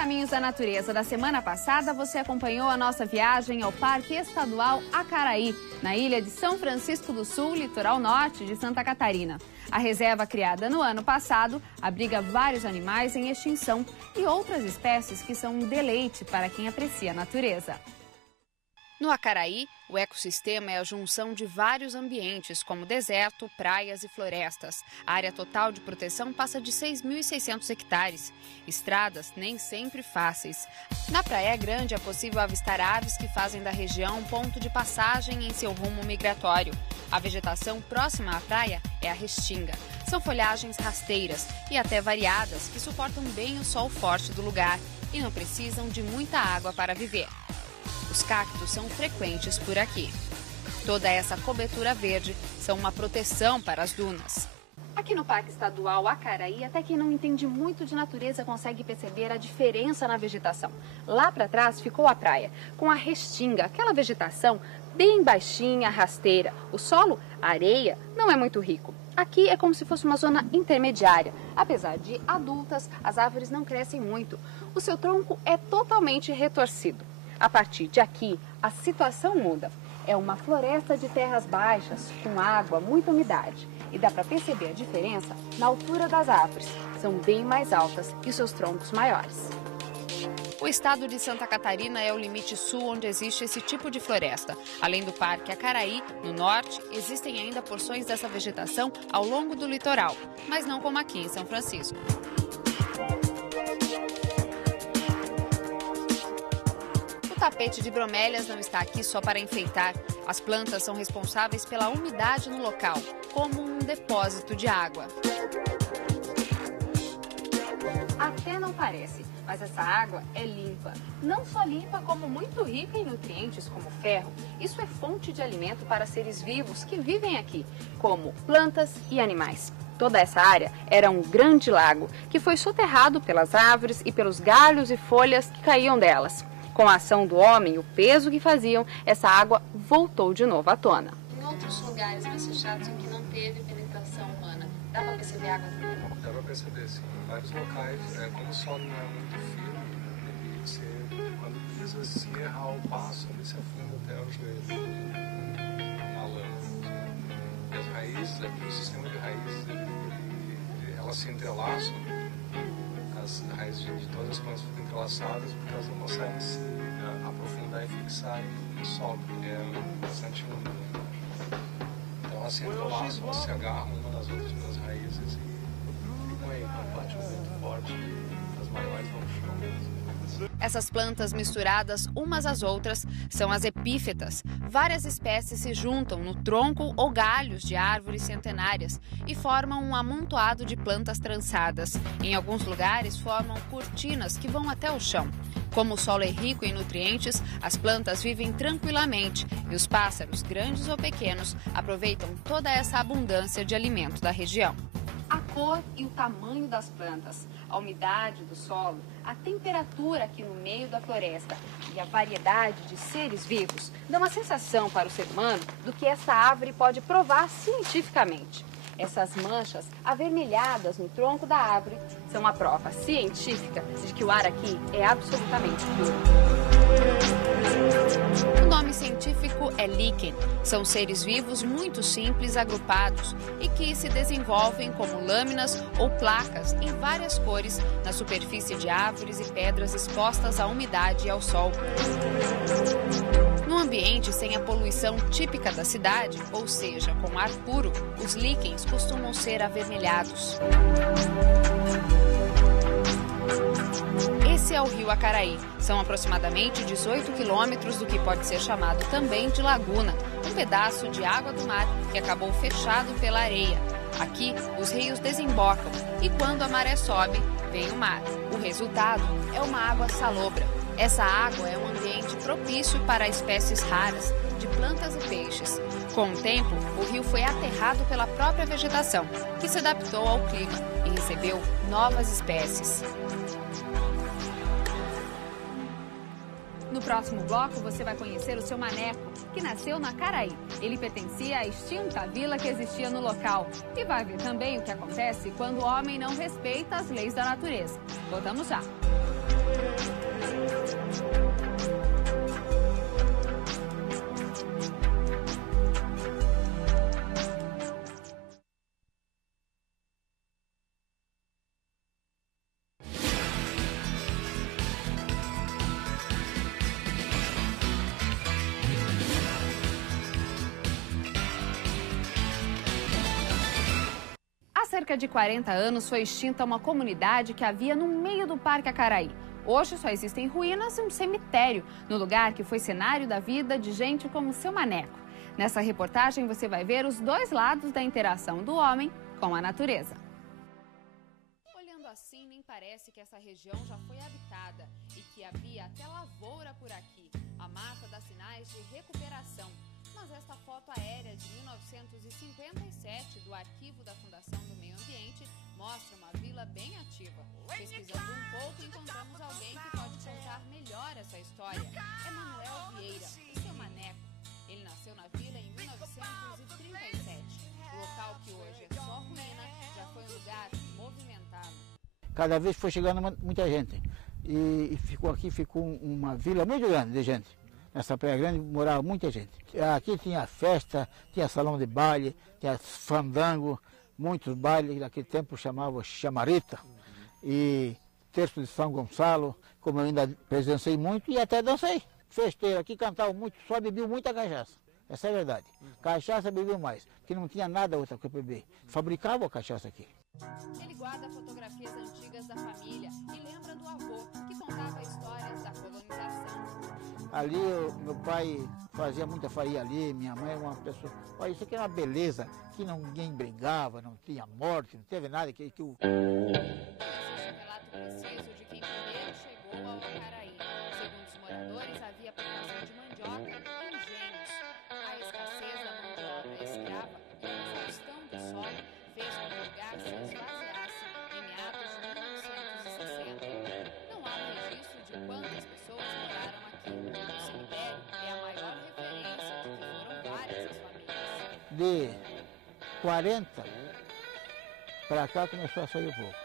Caminhos da Natureza da semana passada, você acompanhou a nossa viagem ao Parque Estadual Acaraí, na ilha de São Francisco do Sul, litoral norte de Santa Catarina. A reserva, criada no ano passado, abriga vários animais em extinção e outras espécies que são um deleite para quem aprecia a natureza. No Acaraí, o ecossistema é a junção de vários ambientes, como deserto, praias e florestas. A área total de proteção passa de 6.600 hectares. Estradas nem sempre fáceis. Na Praia Grande é possível avistar aves que fazem da região um ponto de passagem em seu rumo migratório. A vegetação próxima à praia é a restinga. São folhagens rasteiras e até variadas que suportam bem o sol forte do lugar e não precisam de muita água para viver. Os cactos são frequentes por aqui. Toda essa cobertura verde são uma proteção para as dunas. Aqui no Parque Estadual Acaraí, até quem não entende muito de natureza consegue perceber a diferença na vegetação. Lá para trás ficou a praia, com a restinga, aquela vegetação bem baixinha, rasteira. O solo, a areia, não é muito rico. Aqui é como se fosse uma zona intermediária. Apesar de adultas, as árvores não crescem muito. O seu tronco é totalmente retorcido. A partir de aqui, a situação muda. É uma floresta de terras baixas, com água, muita umidade. E dá para perceber a diferença na altura das árvores. São bem mais altas e seus troncos maiores. O estado de Santa Catarina é o limite sul onde existe esse tipo de floresta. Além do Parque Acaraí, no norte, existem ainda porções dessa vegetação ao longo do litoral, mas não como aqui em São Francisco. O tapete de bromélias não está aqui só para enfeitar. As plantas são responsáveis pela umidade no local, como um depósito de água. Até não parece, mas essa água é limpa. Não só limpa, como muito rica em nutrientes como ferro. Isso é fonte de alimento para seres vivos que vivem aqui, como plantas e animais. Toda essa área era um grande lago que foi soterrado pelas árvores e pelos galhos e folhas que caíam delas. Com a ação do homem e o peso que faziam, essa água voltou de novo à tona. Em outros lugares mais fechados em que não teve penetração humana, dá para perceber a água também? Dá para perceber, sim. Em vários locais, como o solo não é muito firme, quando precisa se errar o passo, ele se afunda até o joelho, na lama. E as raízes, o sistema de raízes, elas se entrelaçam. As raízes de todas as plantas ficam entrelaçadas porque elas não conseguem se aprofundar e fixar no solo, porque é bastante úmido. Então elas se entrelaçam, elas se agarram uma nas outras pelas raízes e ficam aí. Quando bate um vento forte, as maiores vão pro chão mesmo. Essas plantas misturadas umas às outras são as epífitas. Várias espécies se juntam no tronco ou galhos de árvores centenárias e formam um amontoado de plantas trançadas. Em alguns lugares formam cortinas que vão até o chão. Como o solo é rico em nutrientes, as plantas vivem tranquilamente e os pássaros, grandes ou pequenos, aproveitam toda essa abundância de alimento da região. A cor e o tamanho das plantas, a umidade do solo, a temperatura aqui no meio da floresta e a variedade de seres vivos dão uma sensação para o ser humano do que essa árvore pode provar cientificamente. Essas manchas avermelhadas no tronco da árvore são a prova científica de que o ar aqui é absolutamente puro. O nome científico é líquen. São seres vivos muito simples agrupados e que se desenvolvem como lâminas ou placas em várias cores na superfície de árvores e pedras expostas à umidade e ao sol. No ambiente sem a poluição típica da cidade, ou seja, com ar puro, os líquens costumam ser avermelhados. Esse é o rio Acaraí. São aproximadamente 18 quilômetros do que pode ser chamado também de laguna, um pedaço de água do mar que acabou fechado pela areia. Aqui, os rios desembocam e quando a maré sobe, vem o mar. O resultado é uma água salobra. Essa água é um ambiente propício para espécies raras de plantas e peixes. Com o tempo, o rio foi aterrado pela própria vegetação, que se adaptou ao clima e recebeu novas espécies. No próximo bloco, você vai conhecer o seu maneco, que nasceu no Acaraí. Ele pertencia à extinta vila que existia no local. E vai ver também o que acontece quando o homem não respeita as leis da natureza. Voltamos já. Há cerca de 40 anos foi extinta uma comunidade que havia no meio do Parque Acaraí. Hoje só existem ruínas e um cemitério, no lugar que foi cenário da vida de gente como seu Maneco. Nessa reportagem você vai ver os dois lados da interação do homem com a natureza. Olhando assim, nem parece que essa região já foi habitada e que havia até lavoura por aqui. A mata dá sinais de recuperação. Mas esta foto aérea de 1957 do arquivo da Fundação do Meio Ambiente mostra uma vila bem ativa. Pesquisando um pouco, encontramos alguém que pode contar melhor essa história. É Manuel Vieira, o seu Maneco. Ele nasceu na vila em 1937. O local que hoje é só ruína já foi um lugar movimentado. Cada vez foi chegando muita gente. E ficou uma vila muito grande de gente. Nessa Praia Grande morava muita gente. Aqui tinha festa, tinha salão de baile, tinha fandango, muitos bailes, naquele tempo chamavam chamarita, e terço de São Gonçalo, como eu ainda presenciei muito, e até dancei. Festeiro aqui cantavam muito, só bebiam muita cachaça. Essa é a verdade. Cachaça bebiam mais, porque não tinha nada outra que beber. Fabricavam a cachaça aqui. Ele guarda fotografias antigas da família e lembra do avô, que contava histórias da colonização. Ali meu pai fazia muita farinha ali, minha mãe era uma pessoa... Olha, isso aqui é uma beleza, que ninguém brigava, não tinha morte, não teve nada que... Existe um relato preciso de quem primeiro chegou ao Acaraí. Segundo os moradores, havia plantação de mandioca e engenhos. A escassez da mão de obra escrava e a exaustão do solo fez com que o lugar se esvaziasse em meados de 1960. Não há um registro de quantas pessoas moraram aqui. O cemitério é a maior referência de que foram várias as famílias. De 40 para cá começou a sair um pouco.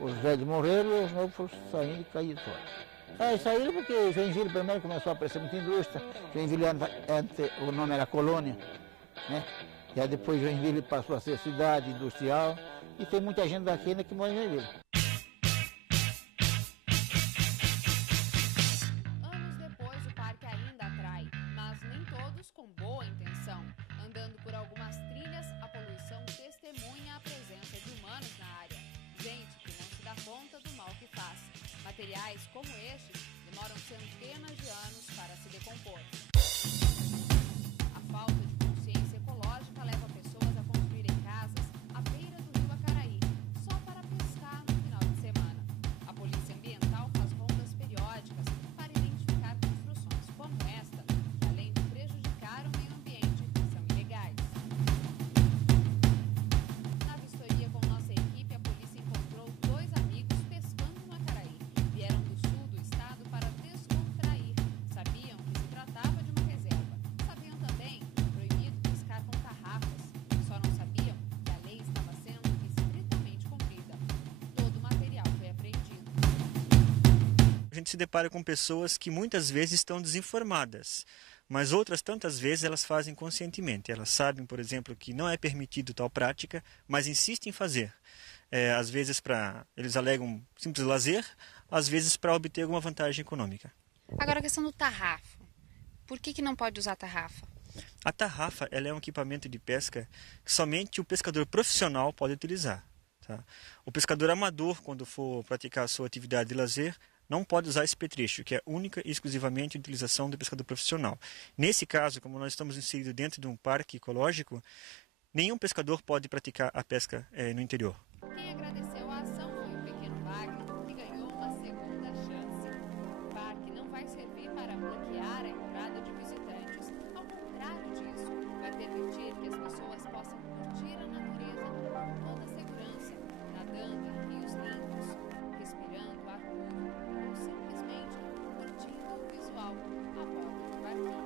Os velhos morreram e os novos foram saindo e caíram fora. Saíram porque Joinville primeiro começou a aparecer muita indústria. Joinville antes o nome era colônia, né? E aí depois Joinville passou a ser cidade industrial e tem muita gente daqui ainda que mora em Joinville. Anos depois o parque ainda atrai, mas nem todos com boa intenção. Andando por algumas trilhas, a poluição testemunha a presença de humanos na área. Gente que não se dá conta do mal que faz. Materiais como estes demoram centenas de anos para se decompor. A falta de consciência ecológica leva pessoas a construírem casas à beira do rio Acaraí, só para pescar no final de semana. A Polícia Ambiental faz rondas periódicas para identificar construções como esta, que além de prejudicar o meio ambiente, são ilegais. Na vistoria com nossa equipe, a polícia encontrou dois amigos pescando no Acaraí. Vieram do sul do estado para descontrair. Sabiam que se tratava de uma reserva. Sabiam também que é proibido pescar com tarrafas. Só não sabiam que a lei estava sendo estritamente cumprida. Todo o material foi apreendido. A gente se depara com pessoas que muitas vezes estão desinformadas, mas outras tantas vezes elas fazem conscientemente. Elas sabem, por exemplo, que não é permitido tal prática, mas insistem em fazer. Às vezes eles alegam simples lazer, às vezes para obter alguma vantagem econômica. Agora a questão do tarrafo. Por que não pode usar tarrafa? A tarrafa ela é um equipamento de pesca que somente o pescador profissional pode utilizar. Tá? O pescador amador, quando for praticar a sua atividade de lazer, não pode usar esse petrecho, que é única e exclusivamente a utilização do pescador profissional. Nesse caso, como nós estamos inseridos dentro de um parque ecológico, nenhum pescador pode praticar a pesca no interior. Quem agradeceu a ação foi o pequeno Wagner, que ganhou uma segunda chance. O parque não vai servir para bloquear a entrada de visitantes. Ao contrário disso, vai permitir que as pessoas possam curtir a natureza com toda a segurança, nadando em rios limpos, respirando ar puro ou simplesmente curtindo o visual à volta do parquinho.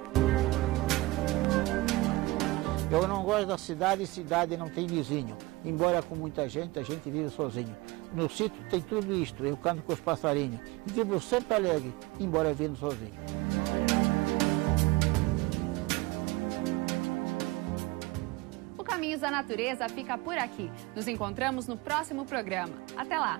Eu não gosto da cidade, cidade não tem vizinho. Embora com muita gente, a gente vive sozinho. no sítio tem tudo isto, eu canto com os passarinhos. E vivo sempre alegre, embora vindo sozinho. O Caminhos da Natureza fica por aqui. Nos encontramos no próximo programa. Até lá!